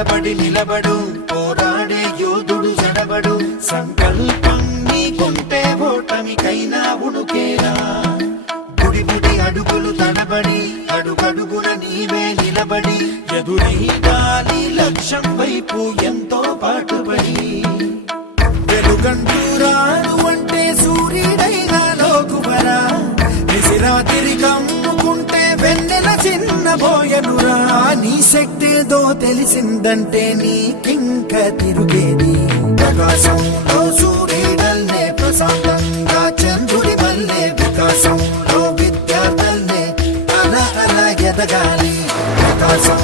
కలబడి నిలబడు పోరాడే యోధుడు జడబడు సంకల్పం నీకుంటే ఓటమికైనా ఉడుకేరా గుడి గుడి అడుగులు తడబడి అడుగడుగున నీవే నిలబడి ఎదురీగాలి లక్ష్యం వైపు ఎంతో పాటుపడి వెలుగంటూ రాను అంటే సూర్యుడైనా లోకువరా నిశిరాతిరి కమ్ముకుంటే వెన్నెల చిన్నబోయనురా నీ శక్తేదో తెలిసిందంటే నీకింక తిరుగేది ప్రకాశంలో సూర్యుడల్లే ప్రశాంతంగా చంద్రుడి వల్లే వికాసంలో విద్యార్థుల్నే అలా అలా ఎదగాలి ప్రకాశం